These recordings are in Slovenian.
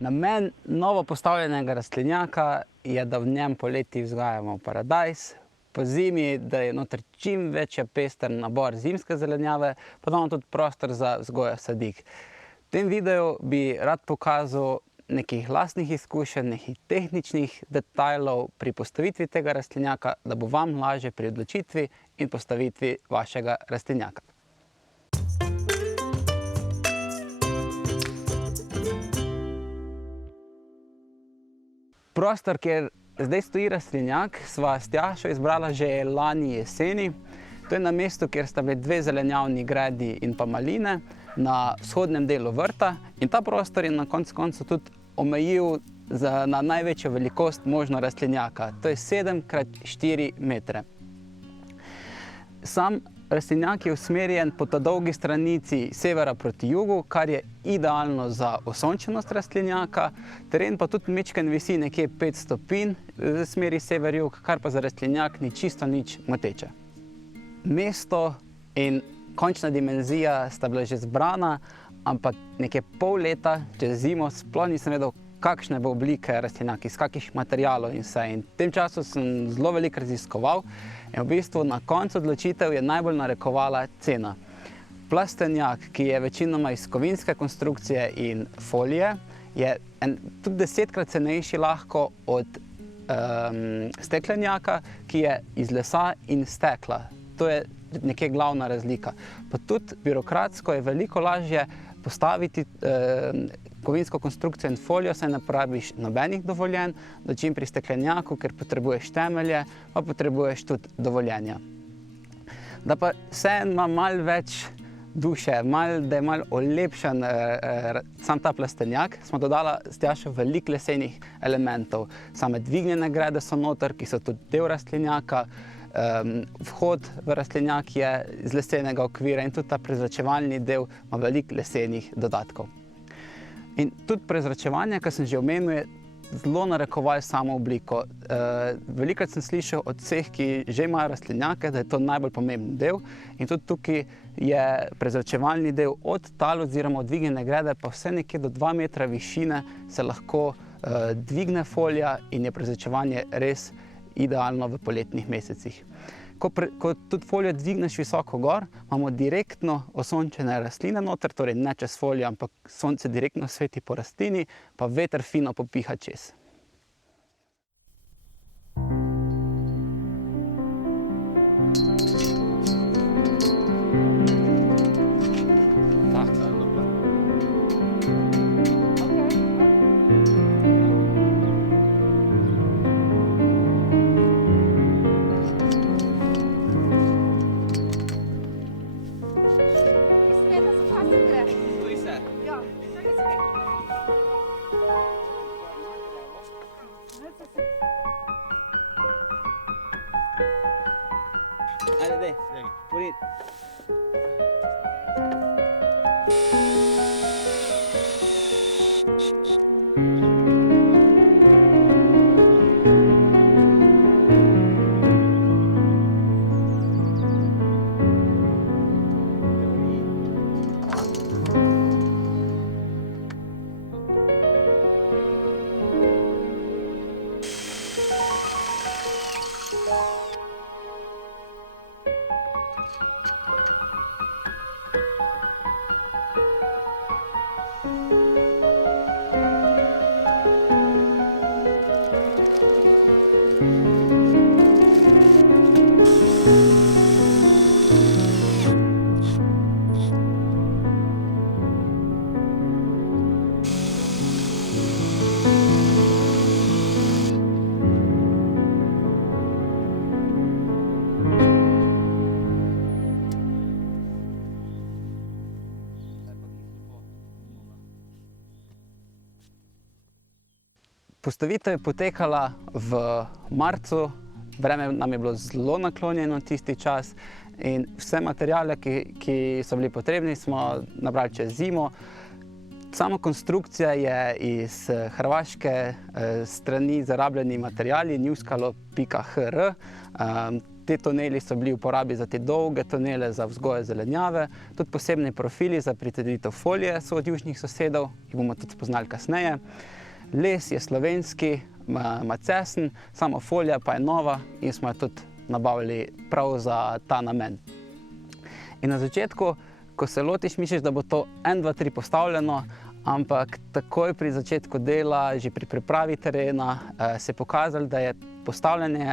Namen novo postavljenega rastlinjaka je, da v njem poleti vzgajamo paradajz, po zimi, da je noter čim večja pester nabor zimske zelenjave, pa damo tudi prostor za vzgojo sadik. V tem videu bi rad pokazal nekih lastnih izkušenj, nekih tehničnih detajlov pri postavitvi tega rastlinjaka, da bo vam lažje pri odločitvi in postavitvi vašega rastlinjaka. Prostor, kjer zdaj stoji rastlinjak, sva s Tjašo izbrala že lani jeseni. To je na mestu, kjer sta bili dve zelenjavni gredi in pa maline na vzhodnem delu vrta. In ta prostor je na koncu koncev tudi omejil na največjo velikost možno rastlinjaka. To je 7x4 metre. Sam rastlinjak je usmerjen po ta dolgi stranici severa proti jugu, kar je idealno za osončenost rastlinjaka. Teren pa tudi majčkeno visi nekje 5 stopinj v smeri sever-jug, kar pa za rastlinjak ni čisto nič moteče. Mesto in končna dimenzija sta bila že zbrana, ampak nekje pol leta čez zimo sploh nisem vedel, kakšne bo oblike rastlinjak, iz kakih materialov in vse. In v tem času sem zelo veliko raziskoval in v bistvu na koncu odločitev je najbolj narekovala cena. Plastenjak, ki je večinoma iz kovinske konstrukcije in folije, je tudi 10-krat cenejši lahko od steklenjaka, ki je iz lesa in stekla. To je nekje glavna razlika. Pa tudi birokratsko je veliko lažje postaviti kovinsko konstrukcijo in folijo, saj ne porabiš nobenih dovoljenj, dočim pri steklenjaku, ker potrebuješ temelje, pa potrebuješ tudi dovoljenja. Da pa vseeno ima malo več duše, da je malo olepšan sam ta plastenjak, smo dodala s Tjašo veliko lesenih elementov. Same dvignjene grede so noter, ki so tudi del rastlinjaka, vhod v rastlinjak je iz lesenega okvira in tudi ta prezračevalni del ima veliko lesenih dodatkov. In tudi prezračevanje, kar sem že omenil, je zelo narekovalo samo obliko. Velikokrat sem slišal od vseh, ki že imajo rastlinjake, da je to najbolj pomemben del in tudi tukaj je prezračevalni del od tal oziroma od dvignjene grede pa vse nekje do 2 metra višine se lahko dvigne folija in je prezračevanje res idealno v poletnih mesecih. Ko tudi folijo dvigneš visoko gor, imamo direktno osončene rastline noter, torej ne čez folijo, ampak sonce direktno sveti po rastlini, pa veter fino popiha čez. Ajde, dej, pori. Postavitev je potekala v marcu, vreme nam je bilo zelo naklonjeno tisti čas in vse materiale, ki so bili potrebni, smo nabrali čez zimo. Sama konstrukcija je iz hrvaške strani zarabljeni materiali newskalo.hr. Te tuneli so bili v uporabi za te dolge tunele za vzgojo zelenjave, tudi posebni profili za pritrditev folije so od južnih sosedov, ki bomo tudi spoznali kasneje. Les je slovenski, macesen, sama folija pa je nova in smo jo tudi nabavili prav za ta namen. In na začetku, ko se lotiš, misliš, da bo to 1, 2, 3 postavljeno, ampak takoj pri začetku dela, že pri pripravi terena, se je pokazalo, da je postavljanje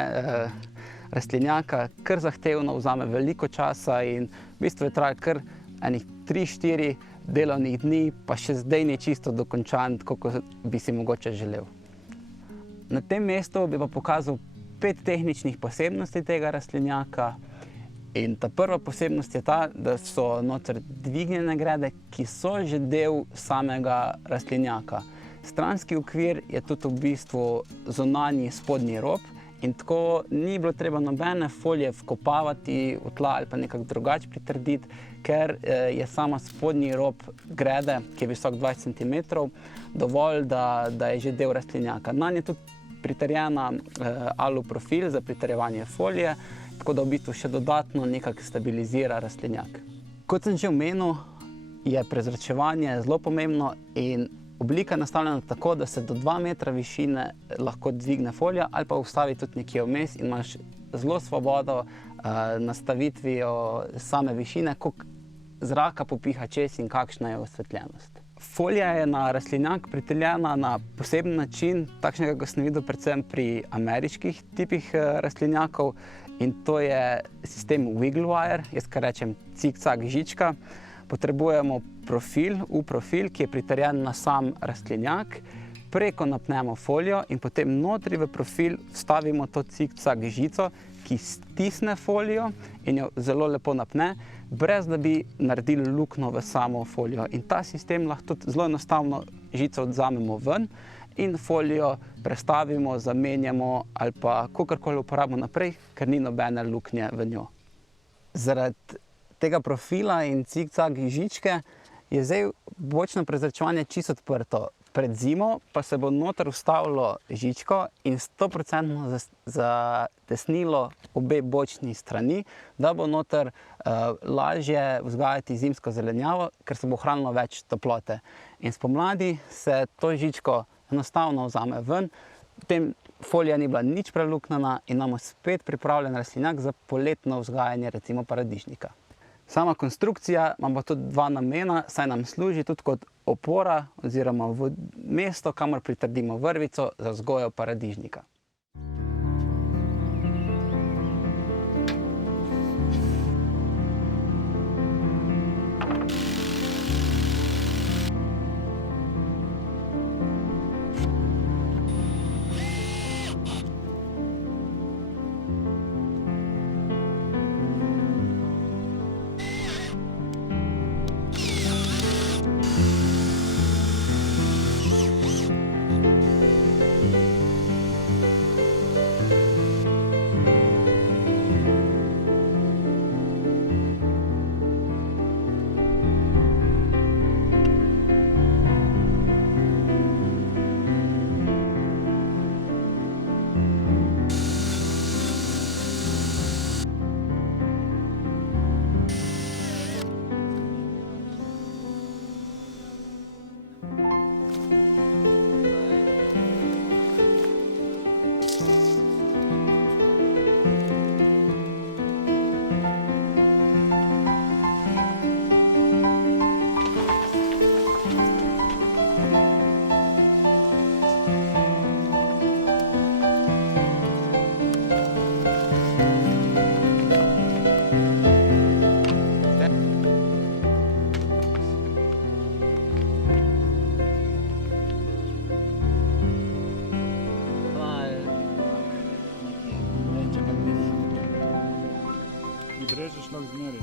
rastlinjaka kar zahtevno, vzame veliko časa in v bistvu je trajalo kar enih 3-4 delovnih dni, pa še zdaj ni čisto dokončan, tako kot bi si mogoče želel. Na tem mestu bi pa pokazal 5 tehničnih posebnosti tega rastlinjaka. In ta prva posebnost je ta, da so noter dvignjene grede, ki so že del samega rastlinjaka. Stranski okvir je tudi v bistvu zunanji spodnji rob in tako ni bilo treba nobene folije vkopavati v tla ali pa nekako drugače pritrditi, ker je sama spodnji rob grede, ki je visok 20 cm, dovolj, da je že del rastlinjaka. Nanj je tudi pritrjena aluprofil za pritrjevanje folije, tako da v bistvu še dodatno nekako stabilizira rastlinjak. Kot sem že omenil, je prezračevanje zelo pomembno in oblika je nastavljena tako, da se do 2 metra višine lahko dvigne folija ali pa ustavi tudi nekje vmes in imaš zelo svobodo nastavitvijo same višine, koliko zraka popiha čez in kakšna je osvetljenost. Folija je na rastlinjak pritrjena na poseben način, takšnega, kot sem videl predvsem pri ameriških tipih rastlinjakov, in to je sistem wiggle wire, jaz kar rečem cikcak žička. Potrebujemo profil, profil, ki je pritrjen na sam rastlinjak, preko napnemo folijo in potem notri v profil vstavimo to cikcak žico, ki stisne folijo in jo zelo lepo napne, brez da bi naredili luknjo v samo folijo. In ta sistem lahko tudi zelo enostavno žico odzamemo ven in folijo prestavimo, zamenjamo ali pa kakorkoli uporabimo naprej, ker ni nobene luknje v njo. Zaradi tega profila in cikcak žičke je zdaj bočno prezračevanje čisto odprto. Pred zimo pa se bo noter vstavilo žičko in 100% zatesnilo obe bočni strani, da bo noter lažje vzgajati zimsko zelenjavo, ker se bo ohranilo več toplote. In spomladi se to žičko enostavno vzame ven, potem folija ni bila nič preluknjena in imamo spet pripravljen rastlinjak za poletno vzgajanje recimo paradižnika. Sama konstrukcija ima pa tudi 2 namena, saj nam služi tudi kot opora oziroma mesto, kamor pritrdimo vrvico za vzgojo paradižnika. Režeš lahko zmeri.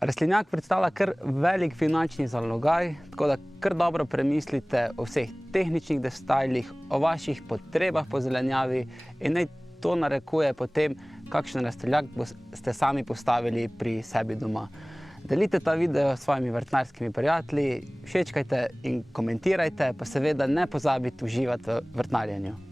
Rastlinjak predstavlja kar velik finančni zalogaj, tako da kar dobro premislite o vseh tehničnih detajlih, o vaših potrebah po zelenjavi in naj to narekuje potem, kakšen rastlinjak ste sami postavili pri sebi doma. Delite ta video s svojimi vrtnarskimi prijatelji, všečkajte in komentirajte, pa seveda ne pozabite uživati v vrtnarjenju.